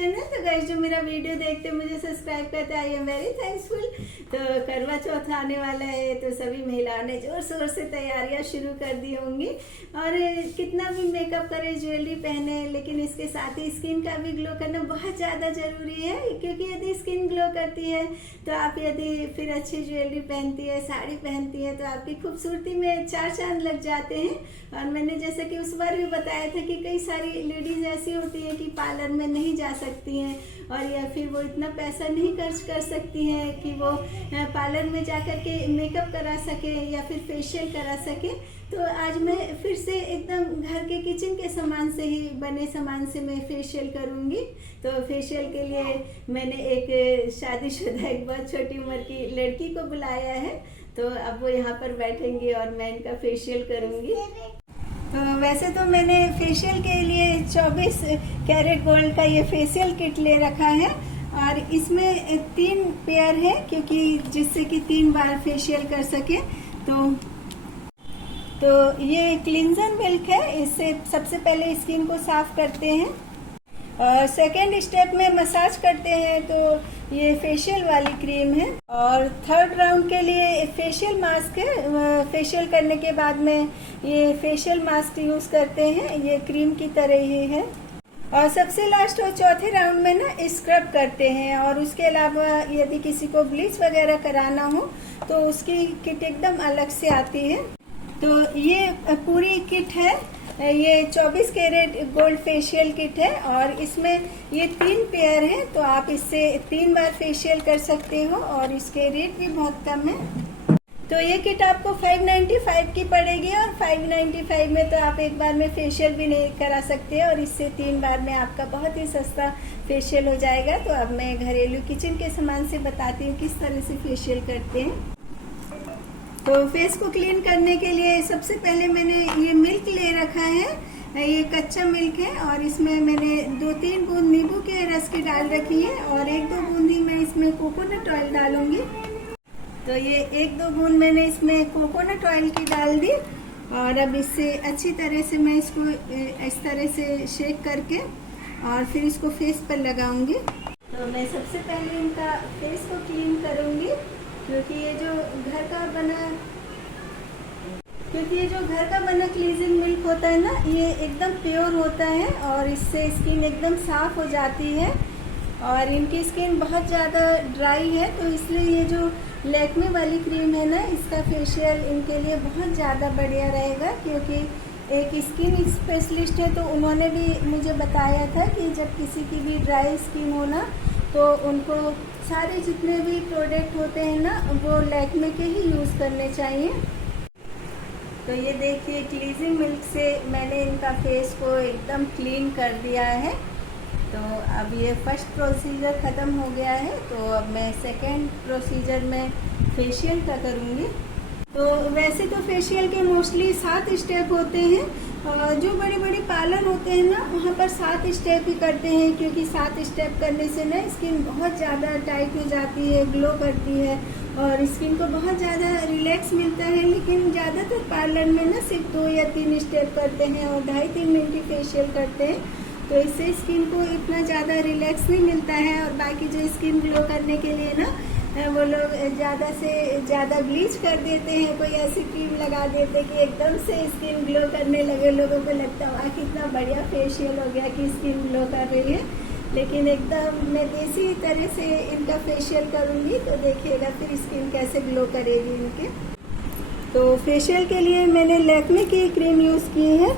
Channel. तो guys जो मेरा वीडियो देखते मुझे सब्सक्राइब करते आई एम वेरी थैंकफुल। तो करवा चौथ आने वाला है तो सभी महिलाओं ने जोर शोर से तैयारियां शुरू कर दी होंगी। और कितना भी मेकअप करे, ज्वेलरी पहने, लेकिन इसके साथ ही स्किन का भी ग्लो करना बहुत ज़्यादा ज़रूरी है। क्योंकि यदि स्किन ग्लो करती है तो आप यदि फिर अच्छी ज्वेलरी पहनती है, साड़ी पहनती है, तो आपकी खूबसूरती में चार चांद लग जाते हैं। और मैंने जैसे कि उस बार भी बताया था कि कई सारी लेडीज़ ऐसी होती हैं कि पार्लर में नहीं जा सकती हैं, और या फिर वो इतना पैसा नहीं खर्च कर सकती हैं कि वो पार्लर में जाकर के मेकअप करा सके या फिर फेशियल करा सके। तो आज मैं फिर से एकदम घर के किचन के सामान से ही बने सामान से मैं फेशियल करूँगी। तो फेशियल के लिए मैंने एक शादीशुदा एक बहुत छोटी उम्र की लड़की को बुलाया है। तो अब वो यहाँ पर बैठेंगी और मैं इनका फेशियल करूँगी। तो वैसे तो मैंने फेशियल के लिए 24 कैरेट गोल्ड का ये फेशियल किट ले रखा है, और इसमें 3 पेयर है क्योंकि जिससे कि 3 बार फेशियल कर सके। तो ये क्लींजर मिल्क है, इससे सबसे पहले स्किन को साफ करते हैं। और सेकेंड स्टेप में मसाज करते हैं, तो ये फेशियल वाली क्रीम है। और थर्ड राउंड के लिए फेशियल मास्क है। फेशियल करने के बाद में ये फेशियल मास्क यूज करते हैं, ये क्रीम की तरह ही है। और सबसे लास्ट और चौथे राउंड में ना स्क्रब करते हैं। और उसके अलावा यदि किसी को ब्लीच वगैरह कराना हो तो उसकी किट एकदम अलग से आती है। तो ये पूरी किट है, ये 24 कैरेट गोल्ड फेशियल किट है, और इसमें ये 3 पेयर है। तो आप इससे 3 बार फेशियल कर सकते हो, और इसके रेट भी बहुत कम है। तो ये किट आपको 595 की पड़ेगी, और 595 में तो आप एक बार में फेशियल भी नहीं करा सकते, और इससे 3 बार में आपका बहुत ही सस्ता फेशियल हो जाएगा। तो अब मैं घरेलू किचन के सामान से बताती हूँ किस तरह से फेशियल करते हैं। तो फेस को क्लीन करने के लिए सबसे पहले मैंने ये मिल्क ले रखा है, ये कच्चा मिल्क है, और इसमें मैंने 2-3 बूंद नींबू के रस की डाल रखी है, और 1-2 बूंदी मैं इसमें कोकोनट ऑयल डालूंगी। तो ये 1-2 बूंद मैंने इसमें कोकोनट ऑयल की डाल दी, और अब इससे अच्छी तरह से मैं इसको इस तरह से शेक करके और फिर इसको फेस पर लगाऊंगी। तो मैं सबसे पहले इनका फेस को क्लीन करूंगी, क्योंकि ये जो घर का बना क्लींजिंग मिल्क होता है ना, ये एकदम प्योर होता है, और इससे स्किन एकदम साफ हो जाती है। और इनकी स्किन बहुत ज़्यादा ड्राई है, तो इसलिए ये जो लैक्मे वाली क्रीम है ना, इसका फेशियल इनके लिए बहुत ज़्यादा बढ़िया रहेगा। क्योंकि एक स्किन स्पेशलिस्ट है, तो उन्होंने भी मुझे बताया था कि जब किसी की भी ड्राई स्किन हो ना, तो उनको सारे जितने भी प्रोडक्ट होते हैं ना, वो लैक्मे के ही यूज़ करने चाहिए। तो ये देखिए, क्लींजिंग मिल्क से मैंने इनका फेस को एकदम क्लीन कर दिया है। तो अब ये फर्स्ट प्रोसीजर ख़त्म हो गया है, तो अब मैं सेकेंड प्रोसीजर में फेशियल का करूँगी। तो वैसे तो फेशियल के मोस्टली 7 स्टेप होते हैं, और जो बड़े बड़े पार्लर होते हैं ना, वहाँ पर 7 स्टेप ही करते हैं। क्योंकि 7 स्टेप करने से ना स्किन बहुत ज़्यादा टाइट हो जाती है, ग्लो करती है, और स्किन को बहुत ज़्यादा रिलैक्स मिलता है। लेकिन ज़्यादातर पार्लर में ना सिर्फ 2 या 3 स्टेप करते हैं, और 2.5-3 मिनट की फेशियल करते हैं। तो इससे स्किन को इतना ज़्यादा रिलैक्स नहीं मिलता है। और बाकी जो स्किन ग्लो करने के लिए ना, वो लोग ज़्यादा से ज़्यादा ब्लीच कर देते हैं, कोई ऐसी क्रीम लगा देते हैं कि एकदम से स्किन ग्लो करने लगे। लोगों को लगता है वाह कितना बढ़िया फेशियल हो गया कि स्किन ग्लो कर रही है। लेकिन एकदम मैं देसी तरह से इनका फेशियल करूँगी, तो देखिएगा फिर स्किन कैसे ग्लो करेगी इनके। तो फेशियल के लिए मैंने लैक्मे की क्रीम यूज़ की है।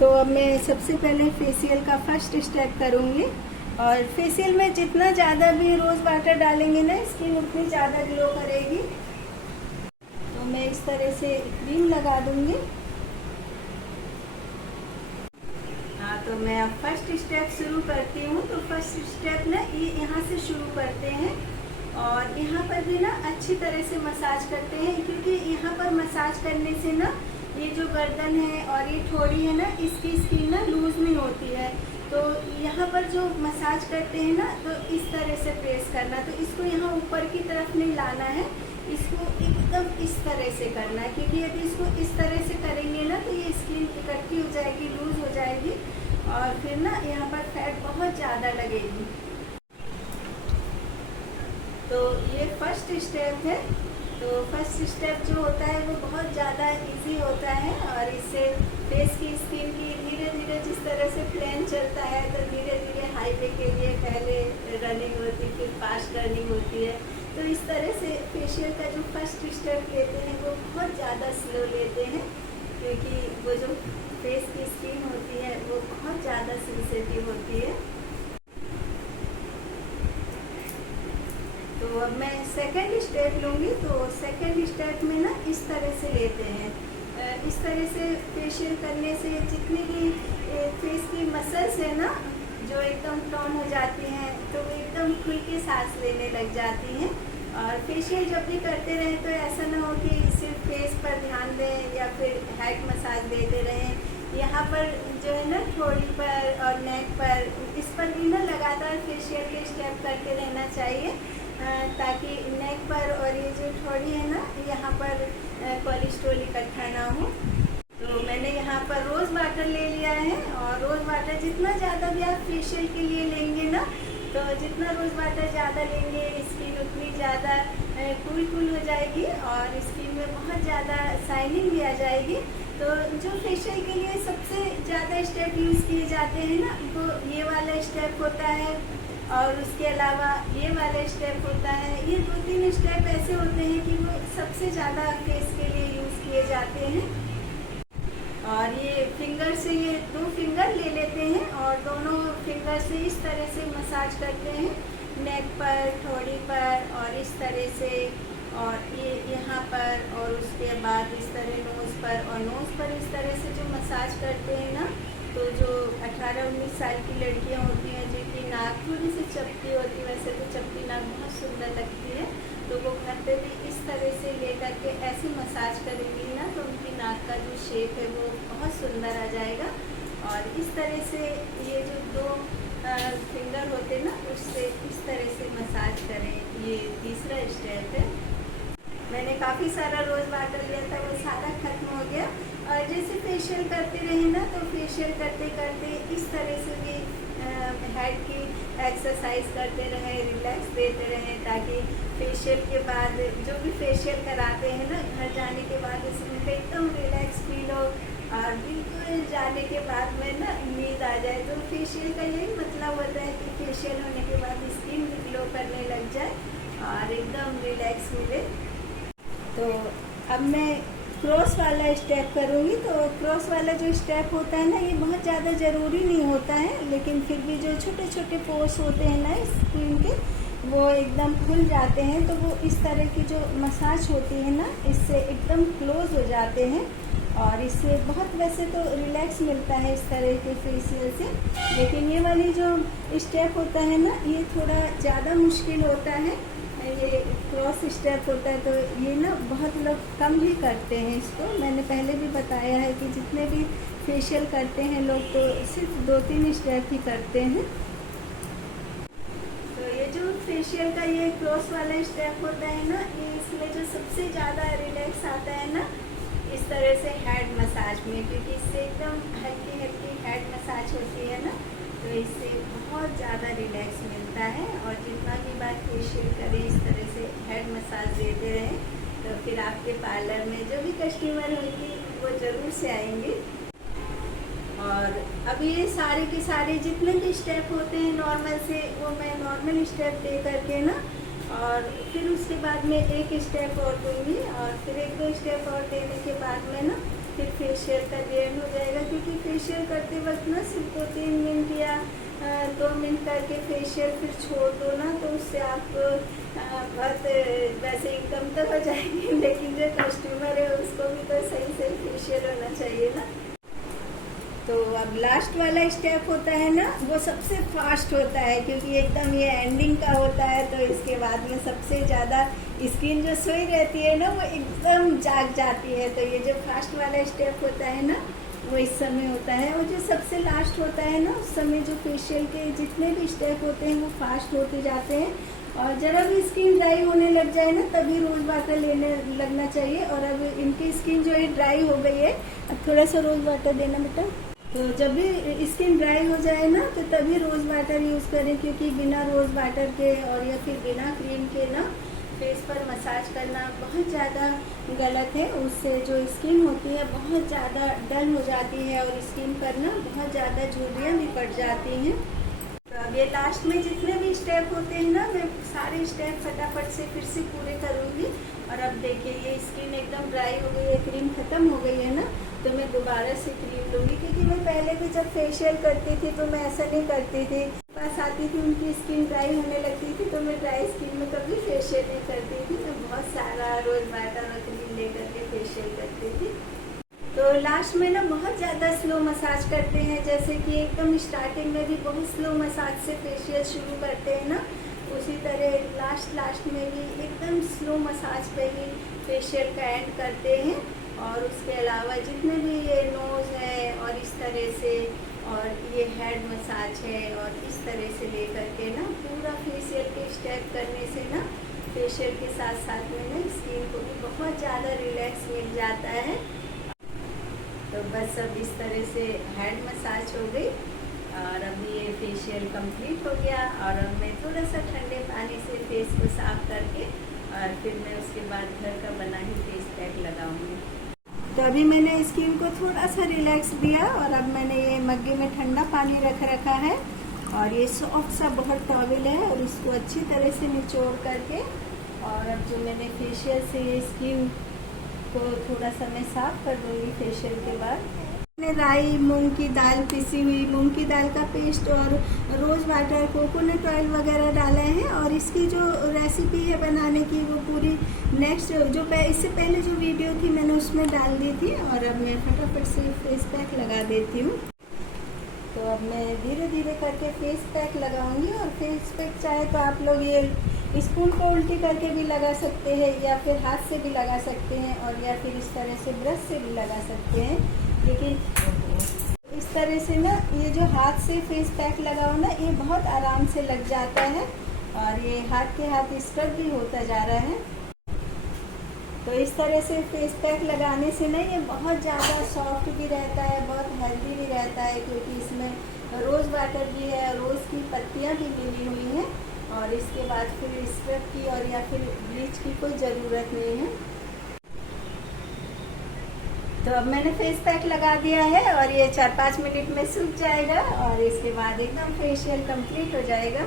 तो अब मैं सबसे पहले फेशियल का फर्स्ट स्टेप करूँगी। और फेशियल में जितना ज़्यादा भी रोज़ वाटर डालेंगे ना, स्किन उतनी ज़्यादा ग्लो करेगी। तो मैं इस तरह से क्रीम लगा दूंगी। हाँ, तो मैं अब फर्स्ट स्टेप शुरू करती हूँ। तो फर्स्ट स्टेप ना ये यहाँ से शुरू करते हैं, और यहाँ पर भी ना अच्छी तरह से मसाज करते हैं। क्योंकि यहाँ पर मसाज करने से ना ये जो गर्दन है और ये ठोड़ी है ना, इसकी स्किन ना लूज नहीं होती है। तो यहाँ पर जो मसाज करते हैं ना, तो इस तरह से प्रेस करना। तो इसको यहाँ ऊपर की तरफ नहीं लाना है, इसको एकदम इस तरह से करना है। क्योंकि यदि इसको इस तरह से करेंगे ना, तो ये स्किन इकट्ठी हो जाएगी, लूज हो जाएगी, और फिर ना यहाँ पर फैट बहुत ज़्यादा लगेगी। तो ये फर्स्ट स्टेप है। तो फर्स्ट स्टेप जो होता है वो बहुत ज़्यादा इजी होता है और इससे फेस की स्किन की धीरे धीरे जिस तरह से प्लेन चलता है तो धीरे धीरे हाईवे के लिए पहले रनिंग होती है, फिर फास्ट रनिंग होती है। तो इस तरह से फेशियल का जो फर्स्ट स्टेप लेते हैं वो बहुत ज़्यादा स्लो लेते हैं, क्योंकि वो जो फेस की स्किन होती है वो बहुत ज़्यादा सेंसिटिव होती है। तो अब मैं सेकंड स्टेप लूँगी। तो सेकंड स्टेप में ना इस तरह से लेते हैं। इस तरह से फेशियल करने से जितनी भी फेस की मसल्स है ना जो एकदम टोन हो जाती हैं तो वो एकदम खुल के सांस लेने लग जाती हैं। और फेशियल जब भी करते रहें तो ऐसा ना हो कि सिर्फ फेस पर ध्यान दें या फिर हेड मसाज देते रहें। यहाँ पर जो है ना ठोड़ी पर और नेक पर, इस पर भी ना लगातार फेशियल के स्टेप करते रहना चाहिए, ताकि नेक पर और ये जो ठोड़ी है ना यहाँ पर कोलेस्ट्रॉल इकट्ठा ना हो। तो मैंने यहाँ पर रोज़ वाटर ले लिया है, और रोज़ वाटर जितना ज़्यादा भी आप फेशियल के लिए लेंगे ना, तो जितना रोज़ वाटर ज़्यादा लेंगे स्किन उतनी ज़्यादा कूल हो जाएगी और स्किन में बहुत ज़्यादा शाइनिंग भी आ जाएगी। तो जो फेशियल के लिए सबसे ज़्यादा स्टेप यूज़ किए जाते हैं ना वो ये वाला स्टेप होता है, और उसके अलावा ये वाला स्टेप होता है। ये 2-3 स्टेप ऐसे होते हैं कि वो सबसे ज़्यादा फेस के लिए यूज़ किए जाते हैं। और ये फिंगर से, ये 2 फिंगर ले लेते हैं और दोनों फिंगर से इस तरह से मसाज करते हैं नेक पर, ठोड़ी पर और इस तरह से, और ये यहाँ पर, और उसके बाद इस तरह नोज़ पर, और नोज़ पर इस तरह से जो मसाज करते हैं ना, तो जो 18-19 साल की लड़कियाँ होती हैं जिनकी नाक थोड़ी सी चपटी होती है, वैसे तो चपटी नाक बहुत सुंदर लगती है, तो वो घर पे भी इस तरह से लेकर के ऐसे मसाज करेंगी ना तो उनकी नाक का जो शेप है वो बहुत सुंदर आ जाएगा। और इस तरह से ये जो 2 फिंगर होते ना उससे इस तरह से मसाज करें, ये तीसरा स्टेप है। मैंने काफ़ी सारा रोज़ वाटर लिया था, वो सारा खत्म हो गया। और जैसे फेशियल करते रहे ना तो फेशियल करते करते इस तरह से भी हेड की एक्सरसाइज करते रहें, रिलैक्स देते रहें, ताकि फेशियल के बाद जो भी फेशियल कराते हैं ना घर जाने के बाद उसमें एकदम रिलैक्स फील हो और बिल्कुल जाने के बाद में ना नींद आ जाए। तो फेशियल का यही मतलब होता है कि फेशियल होने के बाद स्किन भी ग्लो करने लग जाए और एकदम रिलैक्स मिले। तो अब मैं क्रॉस वाला स्टेप करूँगी। तो क्रॉस वाला जो स्टेप होता है ना ये बहुत ज़्यादा ज़रूरी नहीं होता है, लेकिन फिर भी जो छोटे छोटे पोर्स होते हैं ना स्किन के वो एकदम खुल जाते हैं, तो वो इस तरह की जो मसाज होती है ना इससे एकदम क्लोज हो जाते हैं और इससे बहुत वैसे तो रिलैक्स मिलता है इस तरह के फेशियल से। लेकिन ये वाली जो स्टेप होता है ना ये थोड़ा ज़्यादा मुश्किल होता है, ये क्रॉस स्टेप होता है, तो ये ना बहुत लोग कम ही करते हैं इसको। मैंने पहले भी बताया है कि जितने भी फेशियल करते हैं लोग तो सिर्फ 2-3 स्टेप ही करते हैं। तो ये जो फेशियल का ये क्रॉस वाला स्टेप होता है ना, ये इसमें जो सबसे ज़्यादा रिलैक्स आता है ना इस तरह से हेड मसाज में, क्योंकि इससे एकदम हल्की हल्की हेड मसाज होती है ना, तो इससे बहुत ज़्यादा रिलैक्स मिलता है। और जितना भी बार फेशियल करें इस तरह से हेड मसाज देते रहें, तो फिर आपके पार्लर में जो भी कस्टमर होगी वो ज़रूर से आएंगे। और अभी ये सारे के सारे जितने भी स्टेप होते हैं नॉर्मल से, वो मैं नॉर्मल स्टेप दे करके ना, और फिर उसके बाद में एक स्टेप और दूँगी और फिर 1-2 स्टेप और देने के बाद में ना फिर फेशियल का एंड हो जाएगा। क्योंकि फेशियल करते वक्त ना सिर्फ 2-3 मिनट या 2 मिनट करके फेशियल फिर छोड़ दो ना, तो उससे आप बहुत वैसे इनकम तो हो जाएगी, लेकिन जो कस्टमर है उसको भी तो सही सही फेशियल होना चाहिए ना। तो अब लास्ट वाला स्टेप होता है ना वो सबसे फास्ट होता है, क्योंकि एकदम ये एंडिंग का होता है, तो इसके बाद में सबसे ज़्यादा स्किन जो सोई रहती है ना वो एकदम जाग जाती है। तो ये जो फास्ट वाला स्टेप होता है ना वो इस समय होता है, और जो सबसे लास्ट होता है ना उस समय जो फेशियल के जितने भी स्टेप होते हैं वो फास्ट होते जाते हैं। और ज़रा भी स्किन ड्राई होने लग जाए ना तभी रोज़ वाटर लेने लगना चाहिए। और अब इनकी स्किन जो है ड्राई हो गई है, अब थोड़ा सा रोज़ वाटर देना बेटा। तो जब भी स्किन ड्राई हो जाए ना तो तभी रोज़ वाटर यूज़ करें, क्योंकि बिना रोज़ वाटर के और या फिर बिना क्रीम के ना फेस पर मसाज करना बहुत ज़्यादा गलत है। उससे जो स्किन होती है बहुत ज़्यादा डल हो जाती है और स्किन पर ना बहुत ज़्यादा झुर्रियाँ भी पड़ जाती हैं। तो अब ये लास्ट में जितने भी स्टेप होते हैं ना, मैं सारे स्टेप फटाफट से फिर से पूरे करूँगी। और अब देखिए ये स्किन एकदम ड्राई हो गई है, क्रीम ख़त्म हो गई है ना, तो मैं दोबारा से क्रीम लूँगी। क्योंकि मैं पहले भी जब फेशियल करती थी तो मैं ऐसा नहीं करती थी, पास आती थी उनकी स्किन ड्राई होने लगती थी तो मैं ड्राई स्किन में कभी फेशियल नहीं करती थी। मैं बहुत सारा रोज़ वाटर और क्रीम ले करके फेशियल करती थी। तो लास्ट में ना बहुत ज़्यादा स्लो मसाज करते हैं, जैसे कि एकदम स्टार्टिंग में भी बहुत स्लो मसाज से फेशियल शुरू करते हैं ना, उसी तरह लास्ट में भी एकदम स्लो मसाज पे ही फेशियल का एंड करते हैं। और उसके अलावा जितने भी ये नोज़ है और इस तरह से, और ये हेड मसाज है और इस तरह से ले करके ना पूरा फेशियल के स्टेप करने से ना फेशियल के साथ साथ में ना स्किन को भी बहुत ज़्यादा रिलैक्स मिल जाता है। तो बस अब इस तरह से हेड मसाज हो गई और अभी ये फेशियल कंप्लीट हो गया। और अब मैं थोड़ा सा ठंडे पानी से फेस को साफ करके और फिर मैं उसके बाद घर का बना ही फेस पैक लगाऊंगी। तो अभी मैंने स्किन को थोड़ा सा रिलैक्स दिया और अब मैंने ये मग्गे में ठंडा पानी रखा है और ये सॉफ्ट सा बहुत टॉवल है और इसको अच्छी तरह से निचोड़ करके, और अब जो मैंने फेशियल से स्किन को थोड़ा सा मैं साफ कर दूँगी फेशियल के बाद। मैंने राई, मूंग की दाल, पिसी हुई मूंग की दाल का पेस्ट और रोज़ वाटर, कोकोनट ऑयल वगैरह डाला है। और इसकी जो रेसिपी है बनाने की वो पूरी नेक्स्ट जो इससे पहले जो वीडियो थी मैंने उसमें डाल दी थी। और अब मैं फटाफट से फेस पैक लगा देती हूँ। तो अब मैं धीरे धीरे करके फेस पैक लगाऊंगी। और फेस पैक चाहे तो आप लोग ये स्पून को उल्टी करके भी लगा सकते हैं या फिर हाथ से भी लगा सकते हैं, और या फिर इस तरह से ब्रश से भी लगा सकते हैं। लेकिन इस तरह से ना ये जो हाथ से फेस पैक लगाओ ना, ये बहुत आराम से लग जाता है और ये हाथ के हाथ स्क्रब भी होता जा रहा है। तो इस तरह से फेस पैक लगाने से ना ये बहुत ज़्यादा सॉफ्ट भी रहता है, बहुत हेल्दी भी रहता है, क्योंकि इसमें रोज़ वाटर भी है, रोज़ की पत्तियाँ भी मिली हुई हैं। और इसके बाद फिर स्क्रब की और या फिर ब्लीच की कोई ज़रूरत नहीं है। तो अब मैंने फेस पैक लगा दिया है और ये 4-5 मिनट में सूख जाएगा और इसके बाद एकदम फेशियल कंप्लीट हो जाएगा।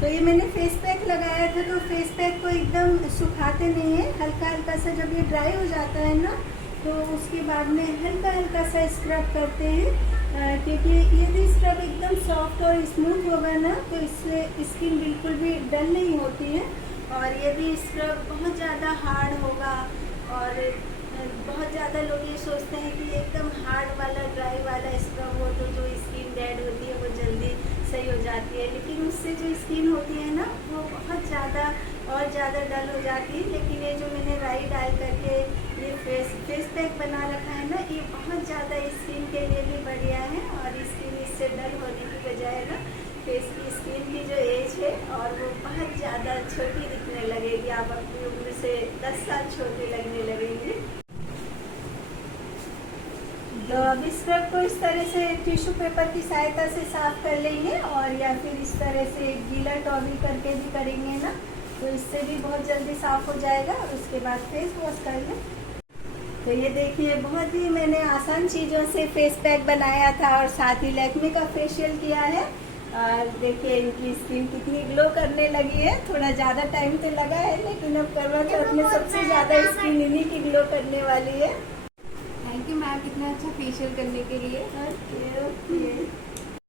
तो ये मैंने फेस पैक लगाया था, तो फेस पैक को एकदम सुखाते नहीं है, हल्का हल्का सा जब ये ड्राई हो जाता है ना तो उसके बाद में हल्का हल्का सा स्क्रब करते हैं, क्योंकि यदि स्क्रब एकदम सॉफ्ट और स्मूथ होगा ना तो इससे स्किन बिल्कुल भी डल नहीं होती है। और यदि स्क्रब बहुत ज़्यादा हार्ड होगा और बहुत ज़्यादा लोग ये सोचते हैं कि एकदम हार्ड वाला ड्राई वाला स्क्रब हो तो जो स्किन डेड होती है वो जल्दी सही हो जाती है, लेकिन उससे जो स्किन होती है ना वो बहुत ज़्यादा और ज़्यादा डल हो जाती है। लेकिन ये जो मैंने राई डाल करके ये फेस पैक बना रखा है ना, ये बहुत ज़्यादा स्किन के लिए भी बढ़िया है। और स्किन इससे डल होने की बजाय ना फेस की स्किन की जो एज है और वो बहुत ज़्यादा छोटी दिखने लगेगी, आप अपनी उम्र से 10 साल छोटे लगने लगेंगे। तो अब स्क्रब को इस तरह से टिश्यू पेपर की सहायता से साफ कर लेंगे, और या फिर इस तरह से गीला टॉवल करके भी करेंगे ना तो इससे भी बहुत जल्दी साफ हो जाएगा। और उसके बाद फेस वॉश कर लें। तो ये देखिए बहुत ही मैंने आसान चीज़ों से फेस पैक बनाया था और साथ ही लैक्मे का फेशियल किया है। और देखिए इनकी स्किन कितनी ग्लो करने लगी है। थोड़ा ज़्यादा टाइम तो लगा है, लेकिन अब करवा चौथ में सबसे ज़्यादा स्किन इन्हीं की ग्लो करने वाली है। थैंक यू मैम, इतना अच्छा फेशियल करने के लिए। ओके।